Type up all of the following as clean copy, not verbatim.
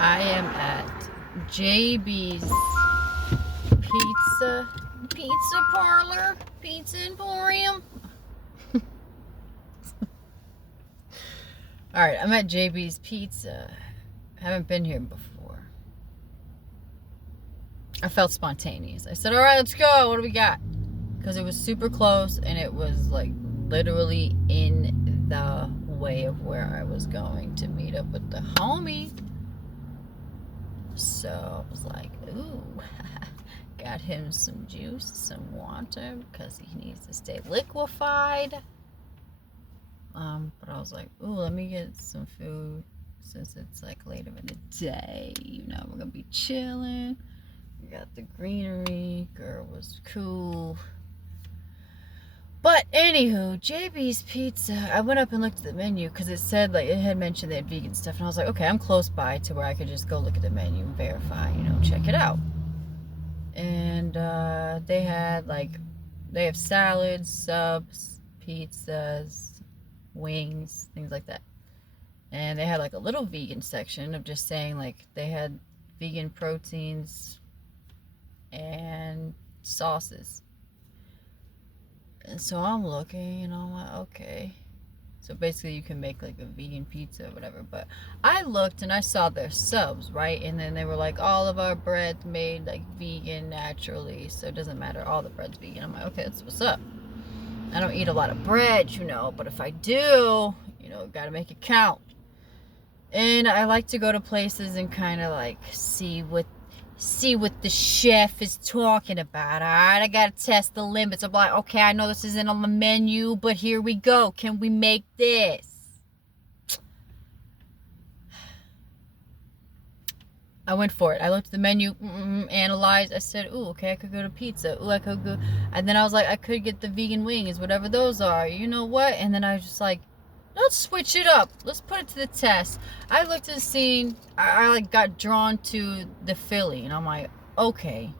I am at JB's Pizza Parlor, Pizza Emporium. Alright, I'm at JB's Pizza. Haven't been here before. I felt spontaneous. I said, alright, let's go. What do we got? Because it was super close and it was like literally in the way of where I was going to meet up with the homie. So I was like, ooh, got him some juice, some water, because he needs to stay liquefied. But I was like, ooh, let me get some food since it's like later in the day. You know, we're gonna be chilling. We got the greenery. Girl was cool. But anywho, JB's Pizza, I went up and looked at the menu because it said, like, it had mentioned they had vegan stuff. And I was like, okay, I'm close by to where I could just go look at the menu and verify, you know, check it out. And they have salads, subs, pizzas, wings, things like that. And they had like a little vegan section of just saying like they had vegan proteins and sauces. And so I'm looking and I'm like, okay. So basically you can make like a vegan pizza or whatever. But I looked and I saw their subs, right? And then they were like, all of our bread's made like vegan naturally. So it doesn't matter, all the bread's vegan. I'm like, okay, that's what's up. I don't eat a lot of bread, you know, but if I do, you know, gotta make it count. And I like to go to places and kind of like see what the chef is talking about. All right, I gotta test the limits. I'm like, okay, I know this isn't on the menu, but here we go. Can we make this? I went for it. I looked at the menu, analyzed. I said, ooh, okay, I could go to pizza. Ooh, I could go. And then I was like, I could get the vegan wings, whatever those are. You know what? And then I was just like, let's switch it up. Let's put it to the test. I looked at the scene. I like got drawn to the Philly, and I'm like, okay,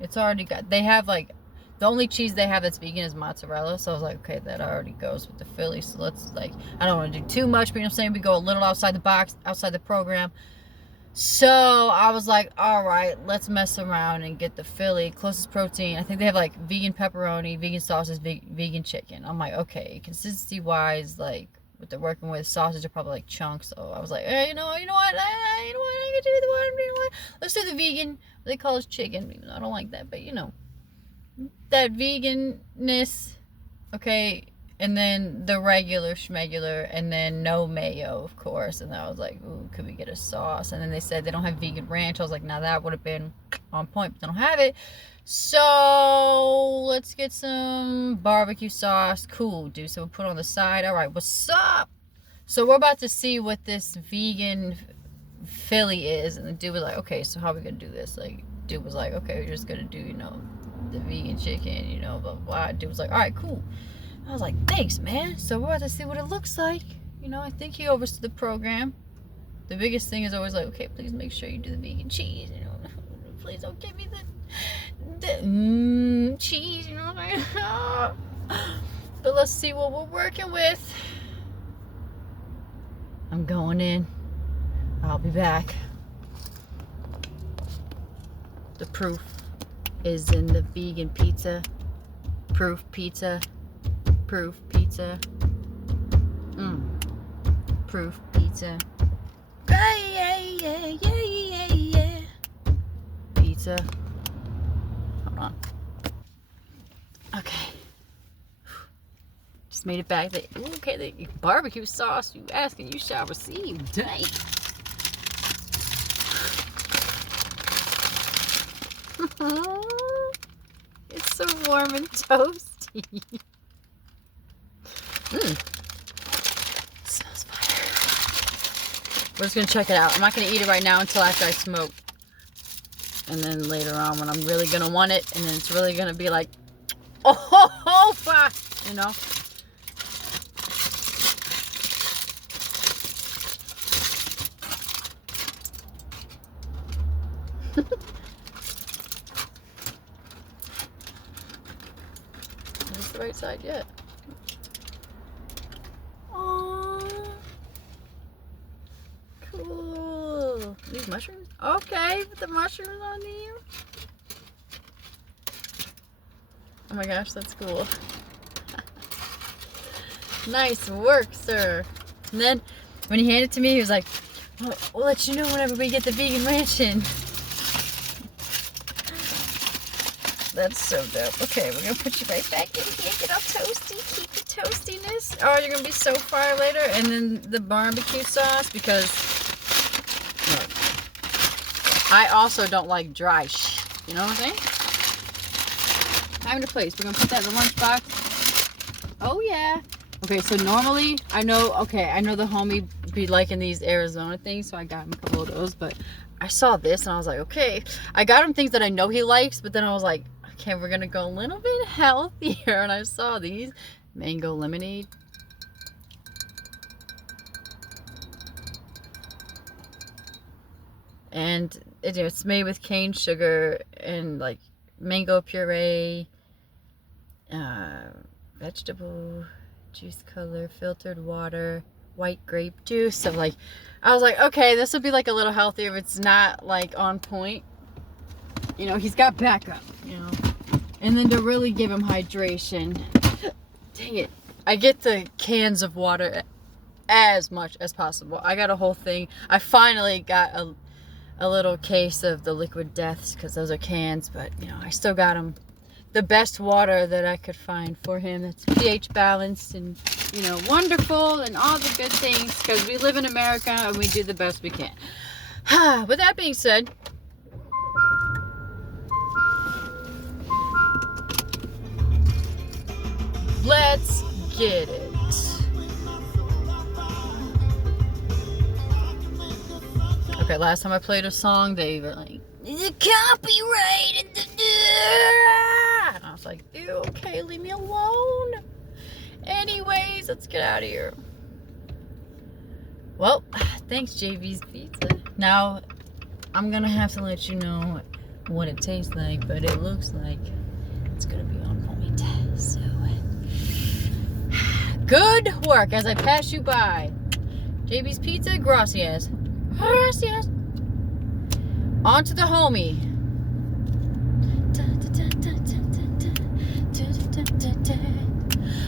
it's already got. They have like the only cheese they have that's vegan is mozzarella. So I was like, okay, that already goes with the Philly. So let's like, I don't want to do too much, but you know what I'm saying? We go a little outside the box, outside the program. So I was like, all right, let's mess around and get the Philly closest protein. I think they have like vegan pepperoni, vegan sausage, vegan chicken. I'm like, okay, consistency wise, like what they're working with, sausage are probably like chunks. So I was like, hey, you know what, I can do the one, you know what? Let's do the vegan. They call it chicken. Even though I don't like that, but you know, that veganness, okay. And then the regular schmegular, and then no mayo, of course. And I was like, ooh, could we get a sauce? And then they said they don't have vegan ranch. I was like, now that would have been on point, but they don't have it. So let's get some barbecue sauce. Cool, dude. So we'll put on the side. All right, what's up? So we're about to see what this vegan Philly is. And the dude was like, okay, so how are we going to do this? Like, dude was like, okay, we're just going to do, you know, the vegan chicken, you know, blah, blah, blah. Dude was like, all right, cool. I was like, thanks, man. So we're about to see what it looks like. You know, I think he overstood the program. The biggest thing is always like, okay, please make sure you do the vegan cheese. You know, please don't give me the cheese. You know what I mean? But let's see what we're working with. I'm going in. I'll be back. The proof is in the vegan pizza. Proof pizza. Proof pizza. Proof pizza. Yeah. Pizza. Hold on. Okay. Just made it back. Okay, the barbecue sauce you ask and you shall receive. Dang. It's so warm and toasty. Smells fire. We're just gonna check it out. I'm not gonna eat it right now until after I smoke. And then later on when I'm really gonna want it, and then it's really gonna be like, oh, fuck, you know? Is this the right side yet? Aww. Cool. These mushrooms? Okay, put the mushrooms on you. Oh my gosh, that's cool. Nice work, sir. And then when he handed it to me, he was like, we'll let you know whenever we get the vegan ranch in. That's so dope. Okay, we're gonna put you right back in here. Get all toasty. Keep the toastiness. Oh, you're gonna be so fire later. And then the barbecue sauce, because look, I also don't like dry shit. You know what I'm saying? Time to place. We're gonna put that in the lunchbox. Oh yeah. Okay, so normally I know the homie be liking these Arizona things, so I got him a couple of those, but I saw this and I was like, okay. I got him things that I know he likes, but then I was like, okay, we're gonna go a little bit healthier, and I saw these mango lemonade. And it's made with cane sugar and like mango puree, vegetable juice color, filtered water, white grape juice. So like, I was like, okay, this will be like a little healthier if it's not like on point. You know, he's got backup, you know. And then to really give him hydration, dang it, I get the cans of water as much as possible. I got a whole thing. I finally got a little case of the Liquid Deaths, because those are cans, but you know, I still got him the best water that I could find for him. It's pH balanced and, you know, wonderful and all the good things, because we live in America and we do the best we can. With that being said, let's get it. Okay, last time I played a song, they were like, the copyright and and I was like, ew, okay, leave me alone. Anyways, let's get out of here. Well, thanks, JV's Pizza. Now, I'm gonna have to let you know what it tastes like, but it looks like it's gonna be on point. So, good work as I pass you by. JV's Pizza, gracias. Gracias. On to the homie.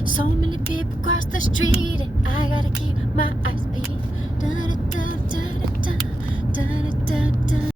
So many people across the street, and I gotta keep my eyes